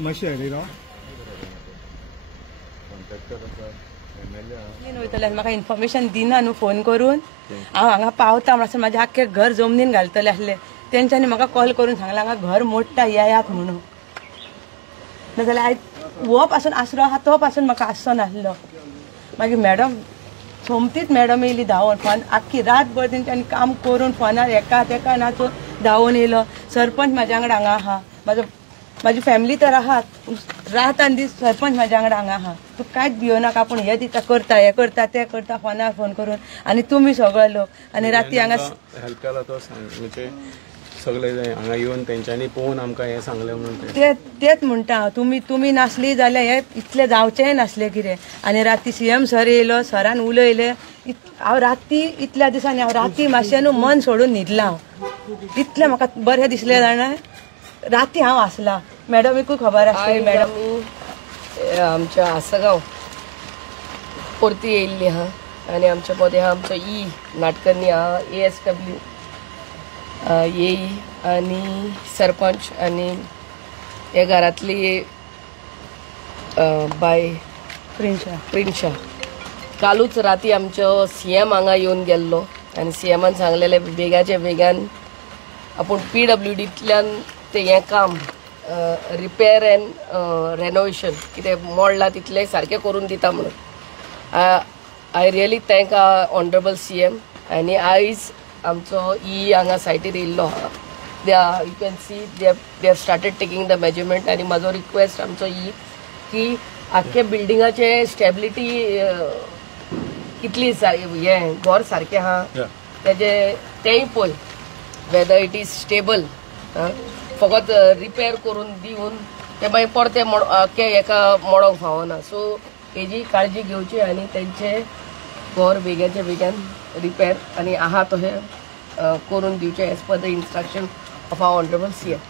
मातशी आहे वयतले म्हाका इन्फॉर्मेशन दिना न्हू फोन करून हांव हांगा पावता म्हणून म्हाजें आख्खें घर जमनीन घालतले आसले तेंच्यांनी म्हाका कॉल करून सांगला हांगा घर मोडटा येयात म्हणून नाजाल्यार आयज हो पासून आसरो आहा तो पासून म्हाका आसचो नासलो मागीर मॅडम सोमतीच मॅडम येयली धांवून फोन आख्खी रातभर तेंच्यांनी काम करून फोनार एका तेका नाचून धांवून येयलो सरपंच म्हाज्या वांगडा हांगा आहा म्हाजी फॅमिली तर आहात रात आनी दीस सरपंच म्हाज्या वांगडा हांगा आहा तूं कांयच भियोनाका आपूण हे दिता करता हे करता ते करता फोनार फोन करून आनी तुमी सगळे लोक आनी राती हांगा हेल्प केला तो म्हणजे सगळे हांगा येवन तेंच्यांनी पळोवन आमकां हें सांगलें म्हणून तेच म्हणटा तुमी नासली जाल्यार हे इतले जावचेंय नासलें कितें आनी राती सीएम सर येयलो सरान उलयले हांव राती इतल्या दिसांनी हांव राती मातशें न्हू मन सोडून न्हिदलां हांव इतलें म्हाका बरें दिसलें जाणा राती हांव आसला मॅडमीकूय खबर आसतली मॅडम आमच्या आसगांव परती येयल्ली आहा आनी आमच्या मदें आहा आमचो नाटकांनी आहा ASW येई आनी सरपंच आनी हे घरांतली बाय प्रिन्शा कालूच राती आमचो CM हांगा येवन गेल्लो आनी CMान सांगलेले बेगाचे बेगान आपूण PWDंतल्यान ते हें काम रिपेर एंड रेनोवेशन कितें मोडला तितलें सारकें करून दिता म्हणून I really thank honourable CM आनी आयज आमचो हांगा सायटीर येयल्लो आहा you can see they have started taking the measurement आनी म्हाजो रिक्वेस्ट आमचो की आख्खे बिल्डिंगाचे स्टेबिलिटी कितली हें घर सारकें आहा तेंय पळय वेदर इट इज स्टेबल फकत रिपेर करून दिवन ते मागीर परते एका मोडोंक फावना सो हेजी काळजी घेवची आनी तेंचे घर बेगाचे बेगान रिपेर आनी आहा तशें करून दिवचे as per the instruction of our honourable CM.